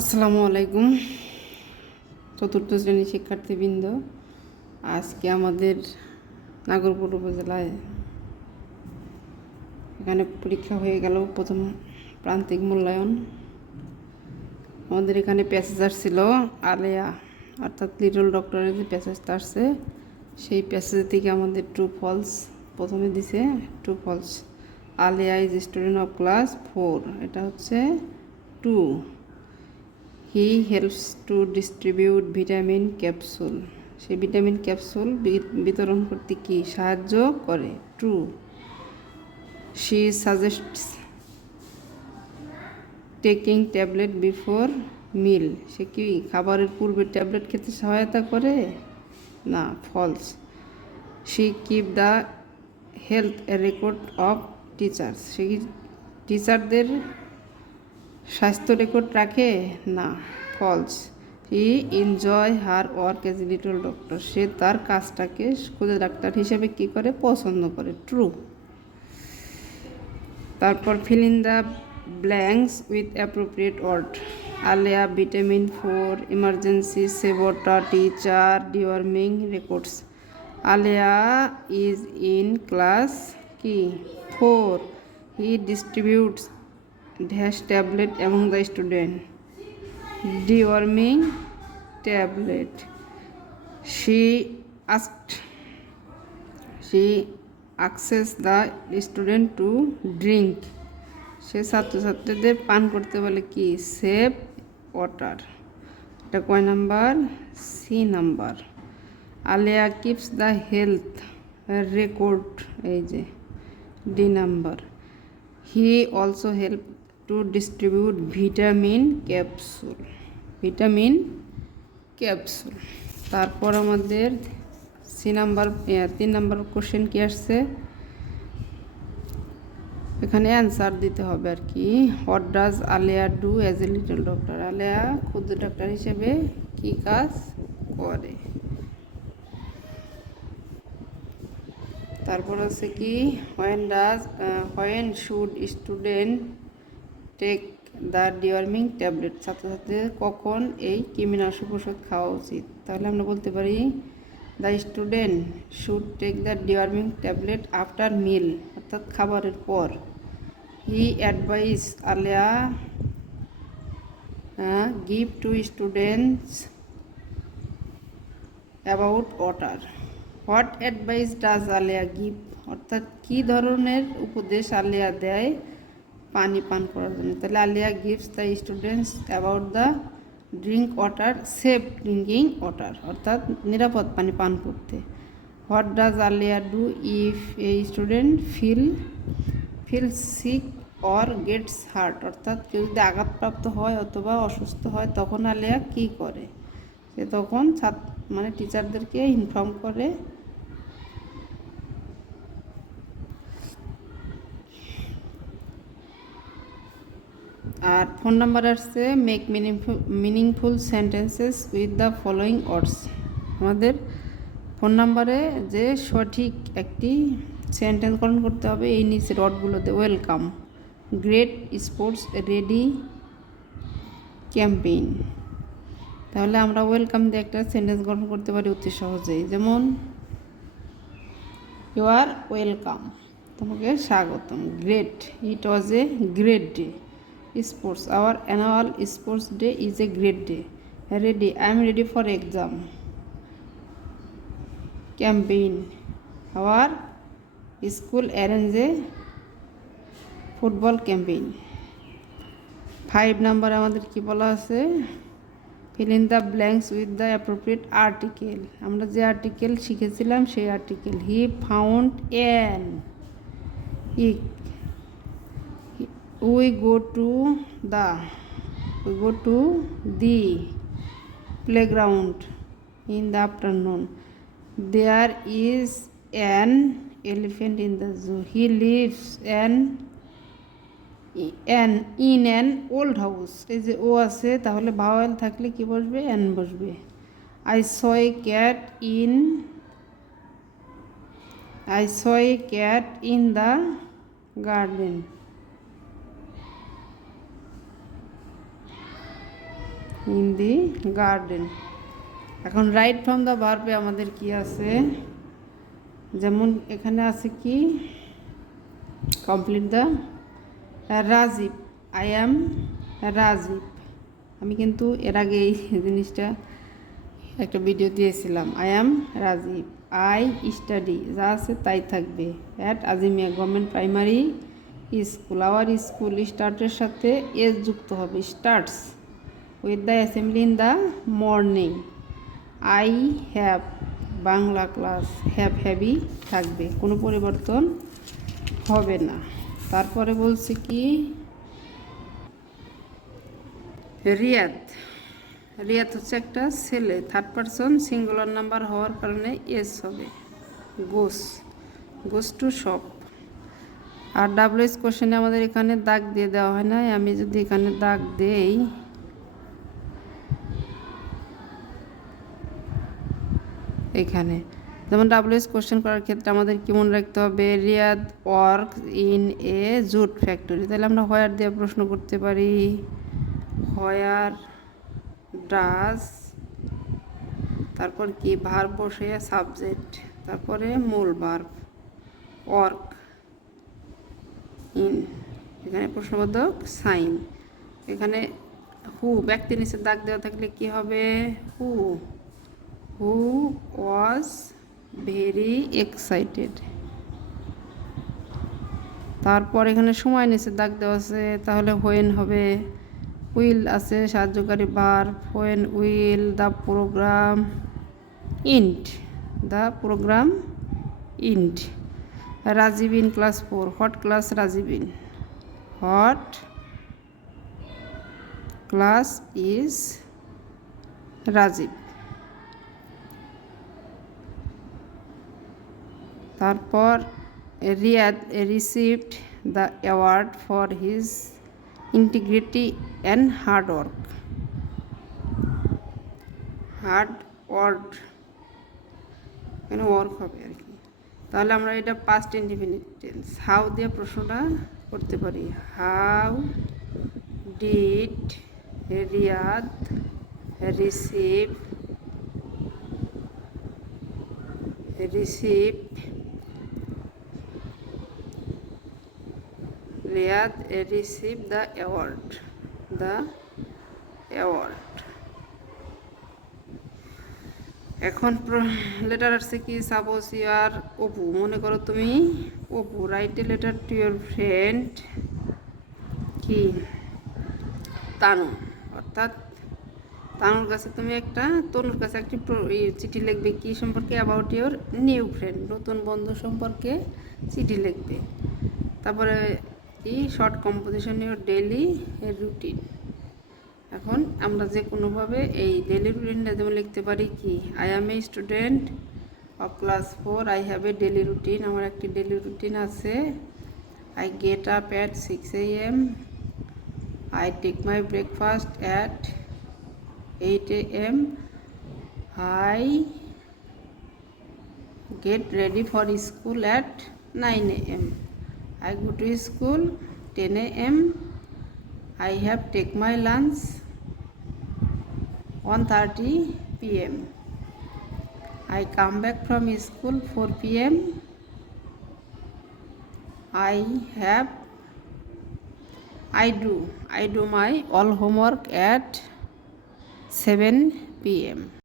আসসালামু আলাইকুম চতুর্থ শ্রেণীর শিক্ষার্থীবৃন্দ। আজকে আমাদের নাগরপুর উপজেলায় এখানে পরীক্ষা হয়ে গেল, প্রথম প্রান্তিক মূল্যায়ন। আমাদের এখানে প্যাসেজ ছিল আলেয়া, অর্থাৎ লিটল ডক্টরের যে প্যাসেজটা আসছে সেই প্যাসেজ থেকে আমাদের ট্রু ফলস প্রথমে দিছে। True false, Aleya is student of class 4, এটা হচ্ছে 2। He helps to distribute vitamin capsule, সেই ভিটামিন ক্যাপসুল বিতরণ করতে কি সাহায্য করে, true. She suggests taking tablet before meal, সে কি খাবারের পূর্বে ট্যাবলেট খেতে সহায়তা করে, না, false. She keep the health record of teachers, সে কি টিচারদের স্বাস্থ্য রেকর্ড রাখে, না, false. He enjoy her work as a little doctor, সে তার কাজটাকে খুদে ডাক্তার হিসেবে কি করে, পছন্দ করে, ট্রু। তারপর fill in the blanks with appropriate word. Aleya vitamin 4, emergency, সেবোটা, teacher, deworming, records. Aleya is in class কি 4, he distributes dash tablet among the student, deworming tablet. She asks the student to drink, সে ছাত্রছাত্রীদের পান করতে বলে কি, save water. এটা কয় number, C number. Aleya keeps the health record, এই যে D number. He also help to distribute vitamin capsule, vitamin capsule. তারপর আমাদের সি নাম্বার 3 নাম্বার কোশ্চেন কি আসছে, এখানে অ্যান্সার দিতে হবে আর কি। What does Aleya do as a little doctor, Aleya ক্ষুদ্র ডাক্তার হিসেবে কি কাজ করে। তারপর হচ্ছে কি, when should student take the deworming tablet, ছাত্রছাত্রীদের কখন এই কৃমিনাশক ওষুধ খাওয়া উচিত। তাহলে আমরা বলতে পারি the student should take the deworming tablet after meal, অর্থাৎ খাবারের পর। He advice Aleya give to students about water. What advice does Aleya give, অর্থাৎ কী ধরনের উপদেশ আলেয়া দেয় পানি পান করার জন্য। তাহলে Aleya gives the students about the drink water, safe drinking water, অর্থাৎ নিরাপদ পানি পান করতে। What does Aleya do if a student feel sick or gets hurt, অর্থাৎ কেউ যদি আঘাতপ্রাপ্ত হয় অথবা অসুস্থ হয় তখন আলেয়া কী করে, সে তখন মানে টিচারদেরকে ইনফর্ম করে। আর ফোন নাম্বার আসছে make meaningful sentences with the following words. আমাদের ফোন নাম্বারে যে সঠিক একটি সেন্টেন্স গঠন করতে হবে এই নিচের ওয়ার্ডগুলোতে। Welcome, great sports, ready, campaign. তাহলে আমরা ওয়েলকাম দিয়ে একটা সেন্টেন্স গঠন করতে পারি অতি সহজেই, যেমন ইউ আর ওয়েলকাম, তোমাকে স্বাগতম। Great, it was a great day. Sports, our annual sports day is a great day. Ready, I am ready for exam. Campaign, our school arrange a football campaign. 5 number আমাদের কি বলা আছে, fill in the blanks with the appropriate article. আমরা যে article শিখেছিলাম সেই article. He found an egg, we go to the playground in the afternoon. There is an elephant in the zoo. He lives in an old house. এই যে ও আছে, তাহলে vowel থাকলে কি বসবে, অ্যান বসবে। I saw a cat in the garden. In the garden. এখন write from the ভার্বে আমাদের কি আছে, যেমন এখানে আছে কি complete the Rajib, I am Rajib. আমি কিন্তু এর আগে এই জিনিসটা একটা ভিডিও দিয়েছিলাম। I am Rajib, I study, যা আছে তাই থাকবে। At Azimia government primary school, our school স্টার্টের সাথে এস যুক্ত হবে, starts with the assembly in the morning. I have Bangla class, heavy থাকবে, কোনো পরিবর্তন হবে না। তারপরে বলছে কি রিয়াদ, রিয়াদ হচ্ছে একটা ছেলে, থার্ড পারসন সিঙ্গুলার নাম্বার হওয়ার কারণে এস হবে। Goes to shop. আর ডাব্লিউএস কোশ্চেনে আমাদের এখানে দাগ দিয়ে দেওয়া হয় না, আমি যদি এখানে দাগ দেই, এখানে যেমন ডাব্লিউএস কোশ্চেন করার ক্ষেত্রে আমাদের কি মনে রাখতে হবে, Riyad work in a jute factory, তাহলে আমরা হোয়ার দিয়ে প্রশ্ন করতে পারি, হোয়ার ডাজ, তারপর কি ভার্ব বসে সাবজেক্ট, তারপরে মূল ভার্ব ওয়ার্ক ইন, এখানে প্রশ্নবোধক সাইন। এখানে হু ব্যক্তি নিচে দাগ দেওয়া থাকলে কি হবে, হু ওয়াজ ভেরি এক্সাইটেড। তারপর এখানে সময় নিচে দাগ দেওয়া আছে, তাহলে হোয়েন হবে। উইল আছে সাহায্যকারী verb, when will the program end, the program end. Rajib in class 4, what class Rajib in, what class is Rajib. তারপর Riyad received the award for his integrity and hard work, এখানে ওয়ার্ক হবে আর কি। তাহলে আমরা এটা পাস্ট ইনডিফিনিট টেন্স, হাউ দিয়ে প্রশ্নটা করতে পারি, how did Riyad receive Riyad receive the award, এখন লেটার আসছে কি, সাপোজ ইউ আর অপু, মনে করো তুমি Apu, write a letter to your friend কি তানু, অর্থাৎ তনুর কাছে একটি চিঠি লিখবে, কি সম্পর্কে, অ্যাবাউট ইউর নিউ ফ্রেন্ড, নতুন বন্ধু সম্পর্কে চিঠি লিখবে। তারপরে কি short composition your daily routine. এখন আমরা যে কোনোভাবে এই ডেইলি রুটিনটা যেমন লিখতে পারি কি, I am a student of class 4, I have a daily routine, আমার একটি ডেইলি রুটিন আছে। I get up at 6 AM, I take my breakfast at 8 AM, I get ready for school at 9 AM, I go to school 10 AM, I have take my lunch 1:30 PM, I come back from school 4 PM, I do my all homework at 7 PM.